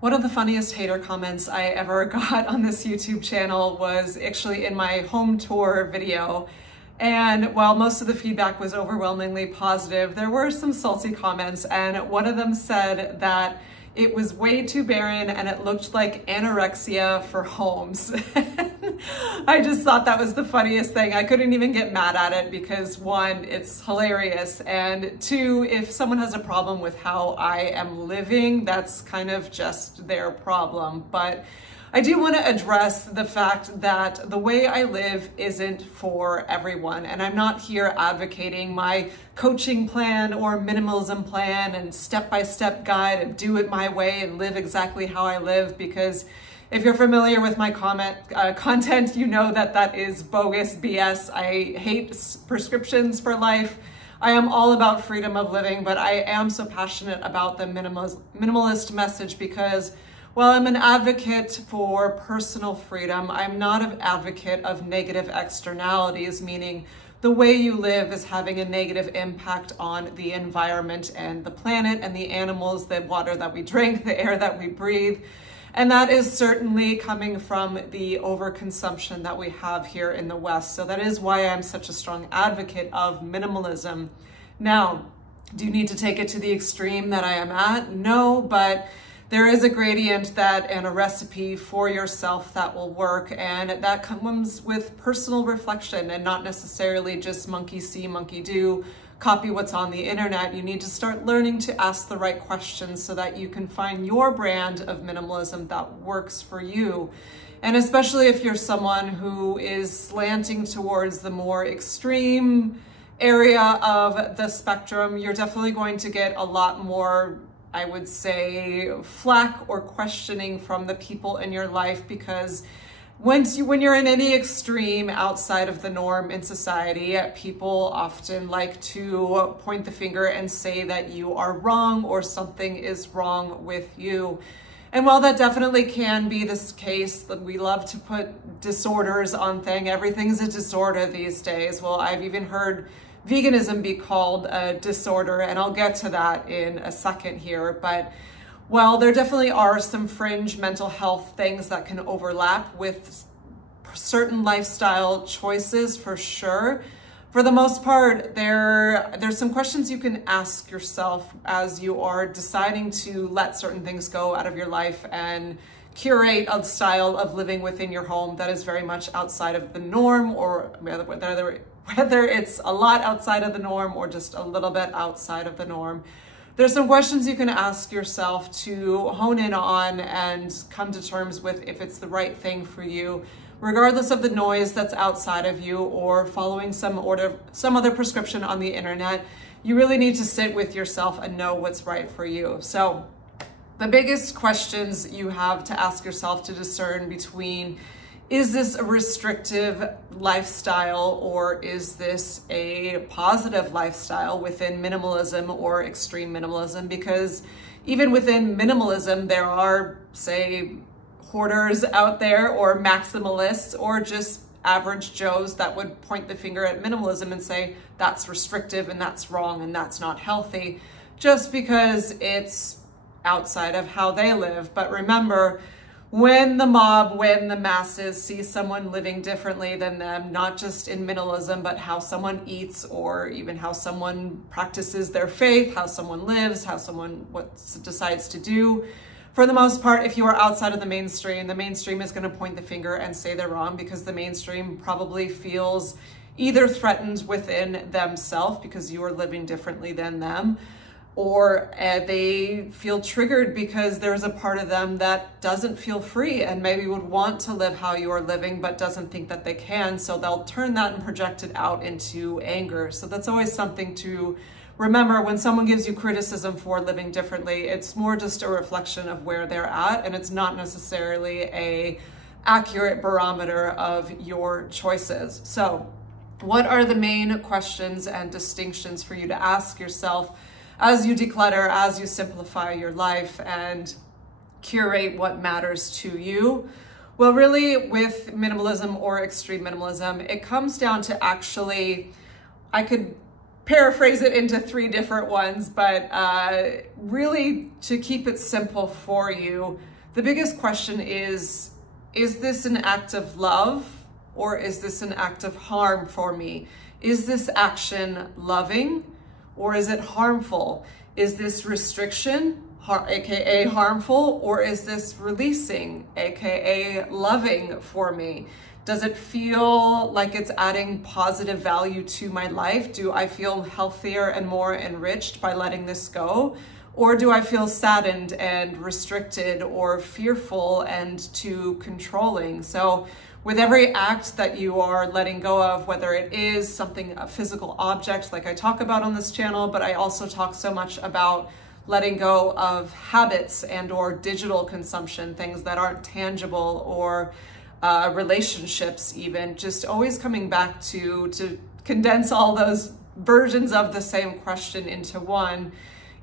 One of the funniest hater comments I ever got on this YouTube channel was actually in my home tour video. And while most of the feedback was overwhelmingly positive, there were some salty comments, and one of them said that it was way too barren and it looked like anorexia for homes. I just thought that was the funniest thing. I couldn't even get mad at it because one, it's hilarious, and two, if someone has a problem with how I am living, that's kind of just their problem. But I do want to address the fact that the way I live isn't for everyone, and I'm not here advocating my coaching plan or minimalism plan and step-by-step guide of do it my way and live exactly how I live, because if you're familiar with my content, you know that that is bogus BS. I hate prescriptions for life. I am all about freedom of living, but I am so passionate about the minimalist message because while I'm an advocate for personal freedom, I'm not an advocate of negative externalities, meaning the way you live is having a negative impact on the environment and the planet and the animals, the water that we drink, the air that we breathe. And that is certainly coming from the overconsumption that we have here in the West. So that is why I'm such a strong advocate of minimalism. Now, do you need to take it to the extreme that I am at? No, but there is a gradient and a recipe for yourself that will work, and that comes with personal reflection and not necessarily just monkey see, monkey do, copy what's on the internet. You need to start learning to ask the right questions so that you can find your brand of minimalism that works for you. And especially if you're someone who is slanting towards the more extreme area of the spectrum, you're definitely going to get a lot more, I would say, flack or questioning from the people in your life, because when you're in any extreme outside of the norm in society, people often like to point the finger and say that you are wrong or something is wrong with you. And while that definitely can be this case, that we love to put disorders on things, everything's a disorder these days. Well, I've even heard veganism be called a disorder, and I'll get to that in a second here. But well, there definitely are some fringe mental health things that can overlap with certain lifestyle choices for sure. For the most part, there's some questions you can ask yourself as you are deciding to let certain things go out of your life and curate a style of living within your home that is very much outside of the norm, or whether it's a lot outside of the norm or just a little bit outside of the norm. There's some questions you can ask yourself to hone in on and come to terms with if it's the right thing for you, regardless of the noise that's outside of you or following some other prescription on the internet. You really need to sit with yourself and know what's right for you. So the biggest questions you have to ask yourself to discern between, is this a restrictive lifestyle or is this a positive lifestyle within minimalism or extreme minimalism? Because even within minimalism, there are, say, hoarders out there or maximalists or just average Joes that would point the finger at minimalism and say that's restrictive and that's wrong and that's not healthy just because it's outside of how they live. But remember, when the masses see someone living differently than them, not just in minimalism, but how someone eats or even how someone practices their faith, how someone lives, what decides to do, for the most part, if you are outside of the mainstream is going to point the finger and say they're wrong, because the mainstream probably feels either threatened within themselves because you are living differently than them, or they feel triggered because there's a part of them that doesn't feel free and maybe would want to live how you are living but doesn't think that they can, so they'll turn that and project it out into anger. So that's always something to remember. When someone gives you criticism for living differently, it's more just a reflection of where they're at, and it's not necessarily an accurate barometer of your choices. So what are the main questions and distinctions for you to ask yourself as you declutter, as you simplify your life and curate what matters to you? Well, really, with minimalism or extreme minimalism, it comes down to actually, I could paraphrase it into 3 different ones, but really to keep it simple for you, the biggest question is this an act of love or is this an act of harm for me? Is this action loving or is it harmful? Is this restriction, aka harmful, or is this releasing, aka loving for me? Does it feel like it's adding positive value to my life? Do I feel healthier and more enriched by letting this go? Or do I feel saddened and restricted or fearful and too controlling? So with every act that you are letting go of, whether it is something, a physical object like I talk about on this channel, but I also talk so much about letting go of habits and or digital consumption, things that aren't tangible, or relationships even, just always coming back to condense all those versions of the same question into one.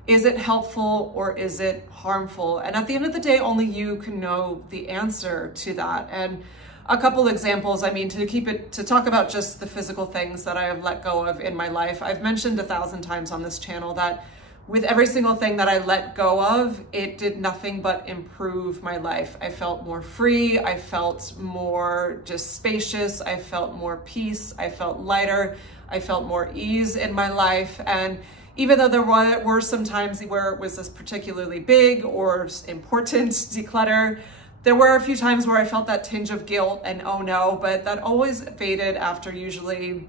Is it helpful or is it harmful? And at the end of the day, only you can know the answer to that. And a couple examples, I mean, to talk about just the physical things that I have let go of in my life. I've mentioned 1,000 times on this channel that with every single thing that I let go of, it did nothing but improve my life. I felt more free, I felt more just spacious, I felt more peace, I felt lighter, I felt more ease in my life. And even though there were some times where it was this particularly big or important declutter, there were a few times where I felt that tinge of guilt and oh no, but that always faded after usually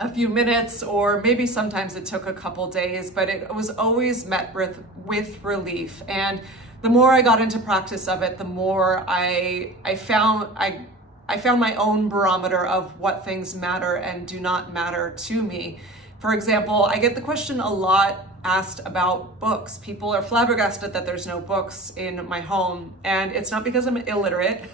a few minutes, or maybe sometimes it took a couple days, but it was always met with relief. And the more I got into practice of it, the more I found my own barometer of what things matter and do not matter to me. For example, I get the question a lot asked about books. People are flabbergasted that there's no books in my home, and it's not because I'm illiterate.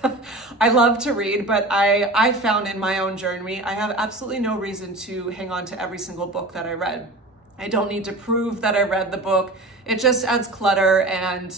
I love to read, but I found in my own journey, I have absolutely no reason to hang on to every single book that I read. I don't need to prove that I read the book. It just adds clutter and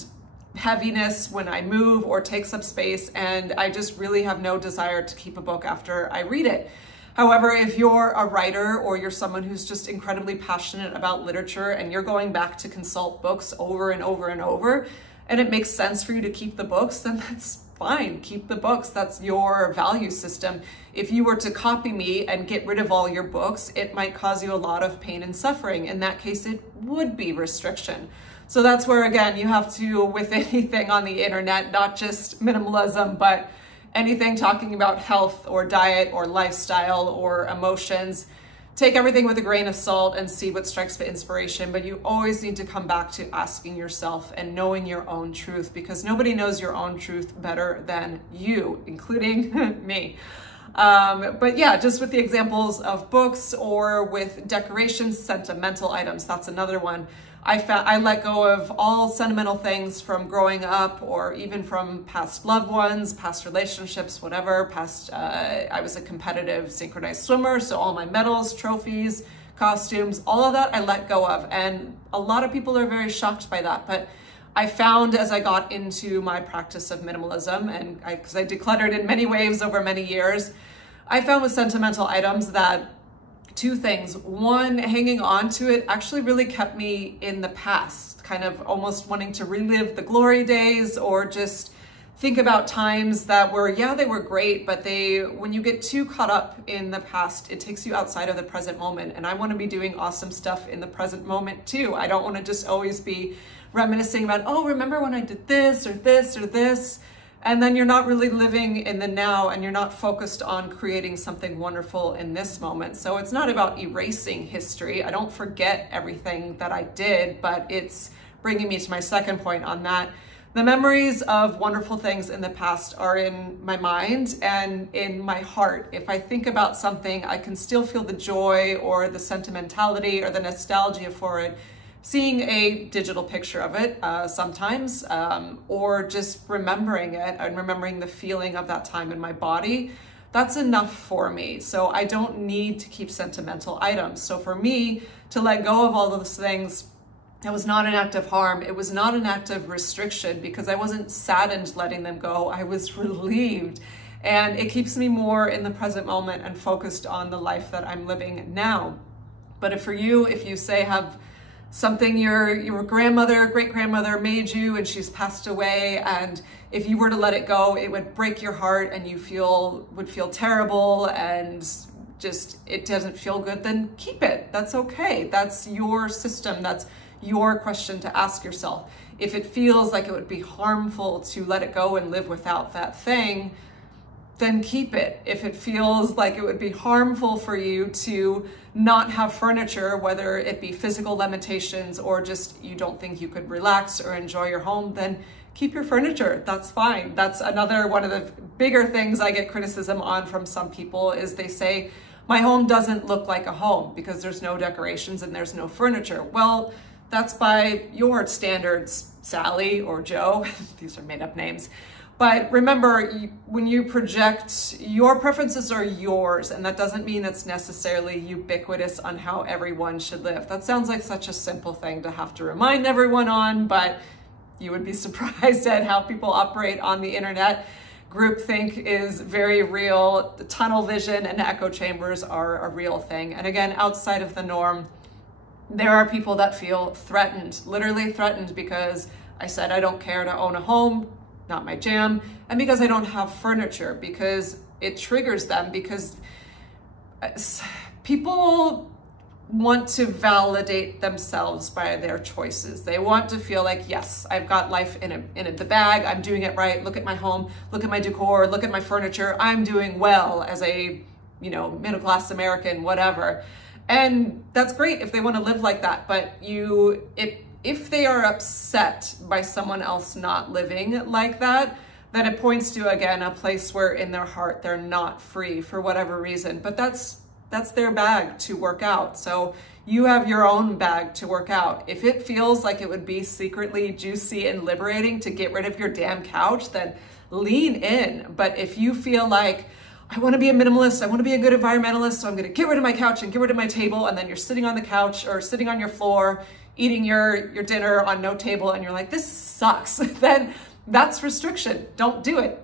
heaviness when I move or takes up space, and I just really have no desire to keep a book after I read it. However, if you're a writer or you're someone who's just incredibly passionate about literature and you're going back to consult books over and over and over, and it makes sense for you to keep the books, then that's fine. Keep the books. That's your value system. If you were to copy me and get rid of all your books, it might cause you a lot of pain and suffering. In that case, it would be restriction. So that's where, again, you have to, with anything on the internet, not just minimalism, but anything talking about health or diet or lifestyle or emotions, take everything with a grain of salt and see what strikes the inspiration. But you always need to come back to asking yourself and knowing your own truth, because nobody knows your own truth better than you, including me. But yeah, just with the examples of books or with decorations, sentimental items, that's another one. I let go of all sentimental things from growing up, or even from past loved ones, past relationships, whatever. I was a competitive synchronized swimmer, so all my medals, trophies, costumes, all of that I let go of. And a lot of people are very shocked by that. But I found as I got into my practice of minimalism, and because I decluttered in many waves over many years, I found with sentimental items that two things. One, hanging on to it actually really kept me in the past, kind of almost wanting to relive the glory days, or just think about times that were, yeah, they were great, but when you get too caught up in the past, it takes you outside of the present moment. And I want to be doing awesome stuff in the present moment too. I don't want to just always be reminiscing about, oh, remember when I did this or this or this? And then you're not really living in the now, and you're not focused on creating something wonderful in this moment. So it's not about erasing history. I don't forget everything that I did, but it's bringing me to my second point on that. The memories of wonderful things in the past are in my mind and in my heart. If I think about something, I can still feel the joy or the sentimentality or the nostalgia for it, seeing a digital picture of it sometimes, or just remembering it and remembering the feeling of that time in my body. That's enough for me. So I don't need to keep sentimental items. So for me to let go of all those things, it was not an act of harm. It was not an act of restriction, because I wasn't saddened letting them go. I was relieved. And it keeps me more in the present moment and focused on the life that I'm living now. But if for you, if you say have something your grandmother, great-grandmother made you and she's passed away, and if you were to let it go, it would break your heart and you would feel terrible and just it doesn't feel good, then keep it. That's okay. That's your system. That's your question to ask yourself. If it feels like it would be harmful to let it go and live without that thing, then keep it. If it feels like it would be harmful for you to not have furniture, whether it be physical limitations or just you don't think you could relax or enjoy your home, then keep your furniture. That's fine. That's another one of the bigger things I get criticism on from some people is they say, my home doesn't look like a home because there's no decorations and there's no furniture. Well, that's by your standards, Sally or Joe. These are made up names. But remember, when you project, your preferences are yours, and that doesn't mean it's necessarily ubiquitous on how everyone should live. That sounds like such a simple thing to have to remind everyone on, but you would be surprised at how people operate on the internet. Groupthink is very real. The tunnel vision and echo chambers are a real thing. And again, outside of the norm, there are people that feel threatened, literally threatened, because I said I don't care to own a home, not my jam, and because I don't have furniture, because it triggers them, because people want to validate themselves by their choices. They want to feel like, yes, I've got life in the bag, I'm doing it right, look at my home, look at my decor, look at my furniture, I'm doing well as a, middle-class American, whatever. And that's great if they want to live like that, but if they are upset by someone else not living like that, then it points to, again, a place where in their heart they're not free for whatever reason. But that's their bag to work out. So you have your own bag to work out. If it feels like it would be secretly juicy and liberating to get rid of your damn couch, then lean in. But if you feel like, I want to be a minimalist, I want to be a good environmentalist, so I'm going to get rid of my couch and get rid of my table, and then you're sitting on the couch or sitting on your floor, eating your dinner on no table, and you're like, this sucks, then that's restriction. Don't do it.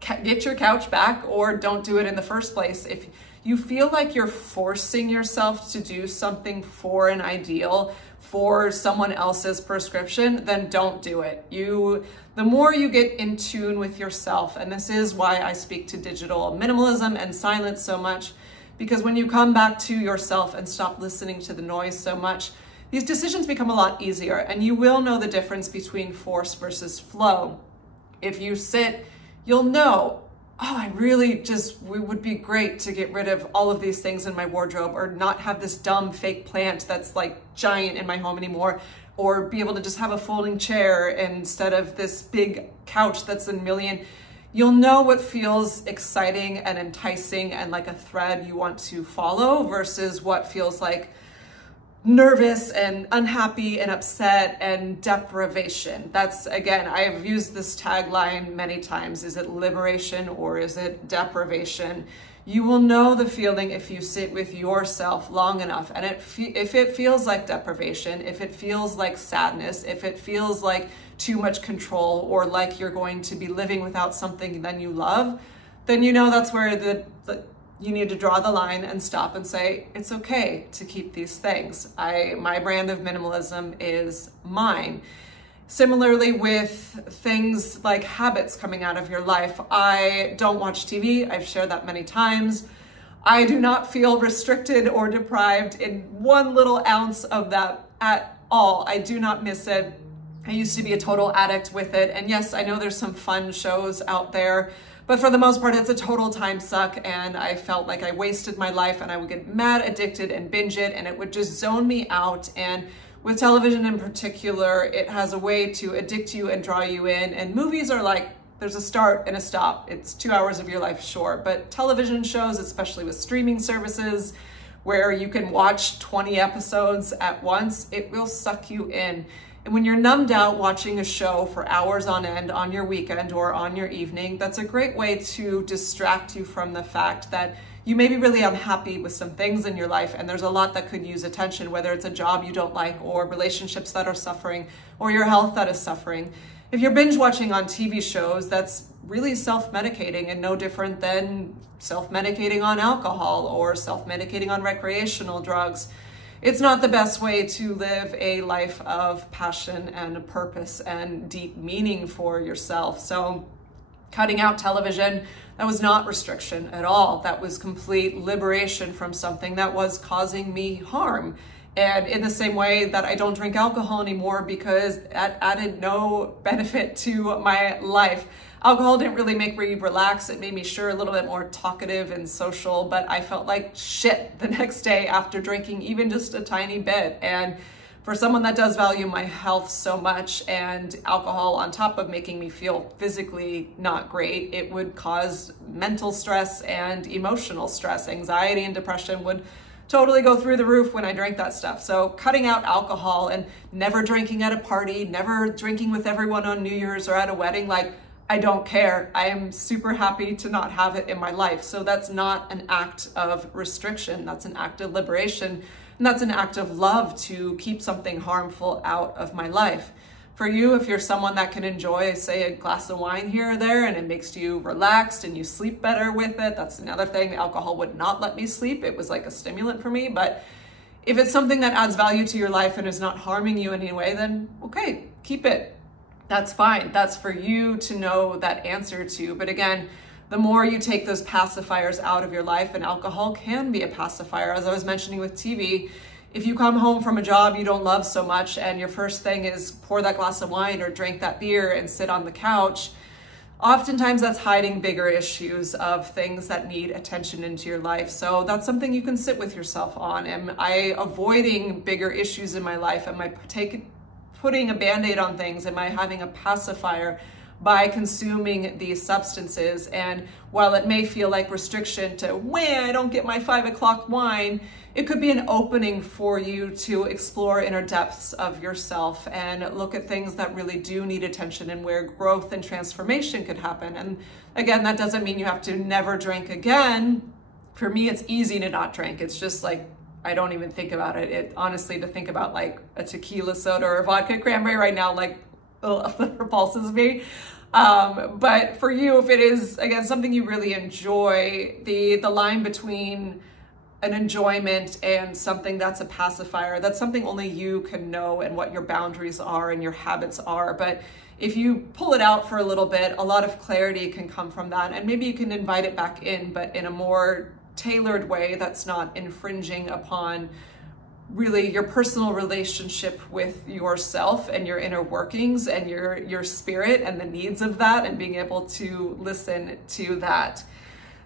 Get your couch back, or don't do it in the first place. If you feel like you're forcing yourself to do something for an ideal, for someone else's prescription, then don't do it. The more you get in tune with yourself, and this is why I speak to digital minimalism and silence so much, because when you come back to yourself and stop listening to the noise so much, these decisions become a lot easier, and you will know the difference between force versus flow. If you sit, you'll know, oh, it would be great to get rid of all of these things in my wardrobe, or not have this dumb fake plant that's like giant in my home anymore, or be able to just have a folding chair instead of this big couch that's a million. You'll know what feels exciting and enticing and like a thread you want to follow versus what feels like nervous and unhappy and upset and deprivation. That's, again, I have used this tagline many times. Is it liberation or is it deprivation? You will know the feeling if you sit with yourself long enough. And if it feels like deprivation, if it feels like sadness, if it feels like too much control, or like you're going to be living without something then you love, then you know that's where you need to draw the line and stop and say, it's okay to keep these things. My brand of minimalism is mine. Similarly with things like habits coming out of your life. I don't watch TV. I've shared that many times. I do not feel restricted or deprived in one little ounce of that at all. I do not miss it. I used to be a total addict with it. And yes, I know there's some fun shows out there, but for the most part, it's a total time suck, and I felt like I wasted my life, and I would get mad addicted and binge it, and it would just zone me out. And with television in particular, it has a way to addict you and draw you in. And movies are like, there's a start and a stop. It's 2 hours of your life, sure. But television shows, especially with streaming services, where you can watch 20 episodes at once, it will suck you in. And when you're numbed out watching a show for hours on end on your weekend or on your evening, that's a great way to distract you from the fact that you may be really unhappy with some things in your life, and there's a lot that could use attention, whether it's a job you don't like, or relationships that are suffering, or your health that is suffering. If you're binge watching on TV shows, that's really self-medicating and no different than self-medicating on alcohol or self-medicating on recreational drugs. it's not the best way to live a life of passion and purpose and deep meaning for yourself. So cutting out television, that was not restriction at all. That was complete liberation from something that was causing me harm. And in the same way that I don't drink alcohol anymore because that added no benefit to my life. Alcohol didn't really make me relax. It made me sure a little bit more talkative and social, but I felt like shit the next day after drinking even just a tiny bit. And for someone that does value my health so much, and alcohol on top of making me feel physically not great, it would cause mental stress and emotional stress. Anxiety and depression would totally go through the roof when I drank that stuff. So cutting out alcohol and never drinking at a party, never drinking with everyone on New Year's or at a wedding, like, I don't care. I am super happy to not have it in my life. So that's not an act of restriction. That's an act of liberation. And that's an act of love to keep something harmful out of my life. For you, if you're someone that can enjoy, say, a glass of wine here or there, and it makes you relaxed and you sleep better with it, that's another thing. Alcohol would not let me sleep. It was like a stimulant for me. But if it's something that adds value to your life and is not harming you in any way, then okay, keep it. That's fine. That's for you to know that answer to. But again, the more you take those pacifiers out of your life, and alcohol can be a pacifier, as I was mentioning with TV, if you come home from a job you don't love so much and your first thing is pour that glass of wine or drink that beer and sit on the couch, oftentimes that's hiding bigger issues of things that need attention into your life. So that's something you can sit with yourself on. Am I avoiding bigger issues in my life? Am I putting a Band-Aid on things? Am I having a pacifier by consuming these substances? And while it may feel like restriction to, I don't get my 5 o'clock wine, it could be an opening for you to explore inner depths of yourself and look at things that really do need attention and where growth and transformation could happen. And again, that doesn't mean you have to never drink again. For me, it's easy to not drink. It's just like, I don't even think about it. Honestly, to think about like a tequila soda or a vodka cranberry right now, like, that repulses me. But for you, if it is, again, something you really enjoy, the line between an enjoyment and something that's a pacifier, that's something only you can know, and what your boundaries are and your habits are. But if you pull it out for a little bit, a lot of clarity can come from that. And maybe you can invite it back in, but in a more tailored way that's not infringing upon really your personal relationship with yourself and your inner workings and your spirit and the needs of that, and being able to listen to that.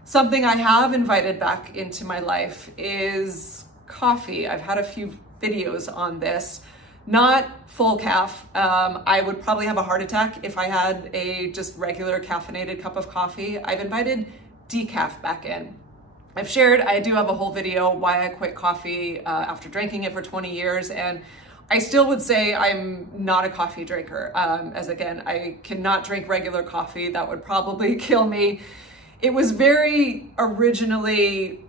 Something I have invited back into my life is coffee. I've had a few videos on this. Not full caf. I would probably have a heart attack if I had a just regular caffeinated cup of coffee. I've invited decaf back in. I've shared, I do have a whole video why I quit coffee after drinking it for 20 years, and I still would say I'm not a coffee drinker. As again, I cannot drink regular coffee. That would probably kill me. It was very originally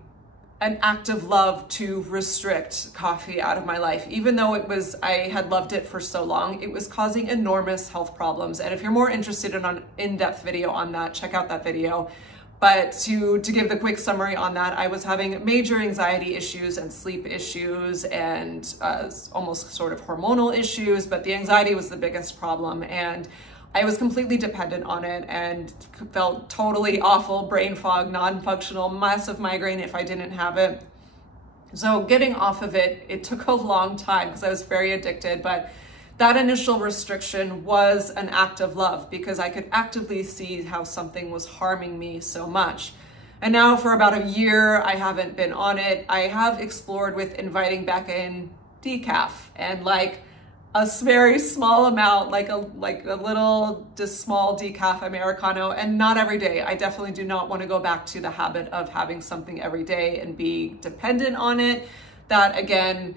an act of love to restrict coffee out of my life. Even though I had loved it for so long, it was causing enormous health problems. And if you're more interested in an in-depth video on that, check out that video. But to give the quick summary on that, I was having major anxiety issues and sleep issues and almost sort of hormonal issues, but the anxiety was the biggest problem. And I was completely dependent on it and felt totally awful, brain fog, non-functional, massive migraine if I didn't have it. So getting off of it, it took a long time because I was very addicted, but that initial restriction was an act of love because I could actively see how something was harming me so much. And now for about a year, I haven't been on it. I have explored with inviting back in decaf and like a very small amount, like a little, just small decaf Americano, and not every day. I definitely do not want to go back to the habit of having something every day and be dependent on it. That again,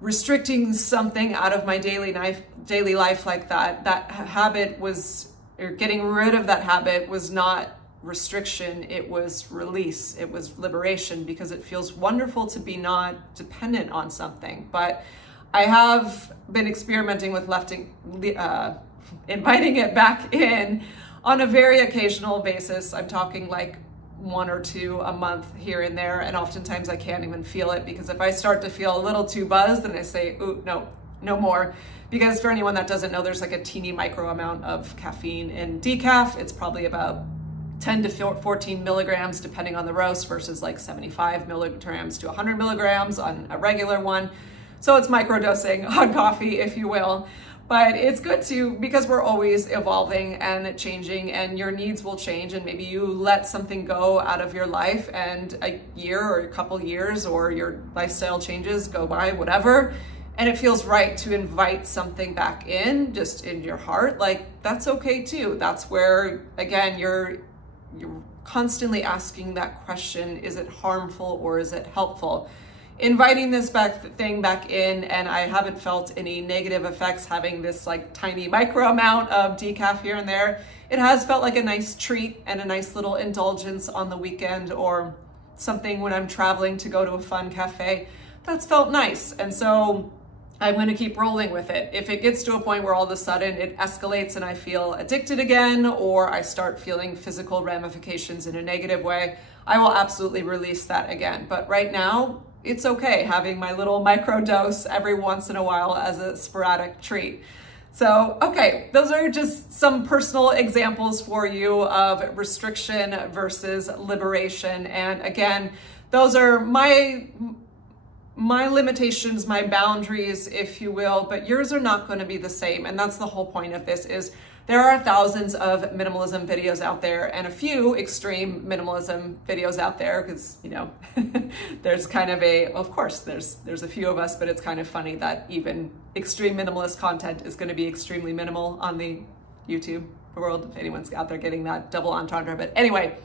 restricting something out of my daily life like that habit was, or getting rid of that habit was not restriction, it was release, it was liberation, because it feels wonderful to be not dependent on something. But I have been experimenting with inviting it back in on a very occasional basis. I'm talking like one or two a month here and there, and oftentimes I can't even feel it, because if I start to feel a little too buzzed, then I say, ooh, no more. Because for anyone that doesn't know, there's like a teeny micro amount of caffeine in decaf. It's probably about 10 to 14 milligrams depending on the roast, versus like 75 milligrams to 100 milligrams on a regular one. So it's microdosing on coffee, if you will. But it's good to, because we're always evolving and changing, and your needs will change, and maybe you let something go out of your life and a year or a couple years, or your lifestyle changes, go by, whatever, and it feels right to invite something back in, just in your heart, like that's okay too. That's where, again, you're constantly asking that question, is it harmful or is it helpful? Inviting this thing back in, and I haven't felt any negative effects having this like tiny micro amount of decaf here and there. It has felt like a nice treat and a nice little indulgence on the weekend, or something when I'm traveling to go to a fun cafe. That's felt nice. And so I'm going to keep rolling with it. If it gets to a point where all of a sudden it escalates and I feel addicted again, or I start feeling physical ramifications in a negative way, I will absolutely release that again. But right now, it's okay having my little micro dose every once in a while as a sporadic treat. So, okay, those are just some personal examples for you of restriction versus liberation. And again, those are my limitations, my boundaries, if you will, but yours are not going to be the same. And that's the whole point of this, is there are thousands of minimalism videos out there, and a few extreme minimalism videos out there, because, you know, there's kind of of course, there's a few of us, but it's kind of funny that even extreme minimalist content is going to be extremely minimal on the YouTube world, if anyone's out there getting that double entendre. But anyway,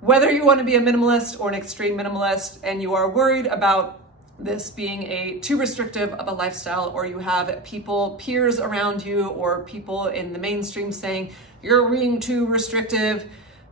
whether you want to be a minimalist or an extreme minimalist, and you are worried about this being a too restrictive of a lifestyle, or you have peers around you, or people in the mainstream saying you're being too restrictive,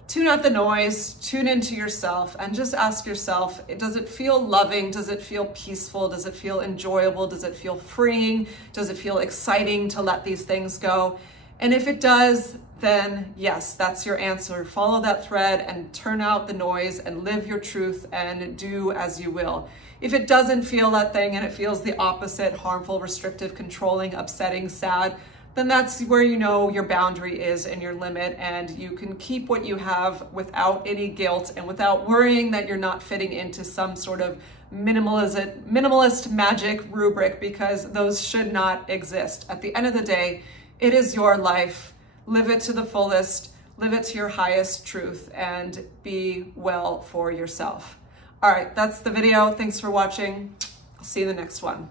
tune out the noise, tune into yourself, and just ask yourself, does it feel loving? Does it feel peaceful? Does it feel enjoyable? Does it feel freeing? Does it feel exciting to let these things go? And if it does, then yes, that's your answer. Follow that thread and turn out the noise and live your truth and do as you will. If it doesn't feel that thing, and it feels the opposite, harmful, restrictive, controlling, upsetting, sad, then that's where you know your boundary is and your limit, and you can keep what you have without any guilt and without worrying that you're not fitting into some sort of minimalist magic rubric, because those should not exist. At the end of the day, it is your life. Live it to the fullest, live it to your highest truth, and be well for yourself. All right, that's the video. Thanks for watching. I'll see you in the next one.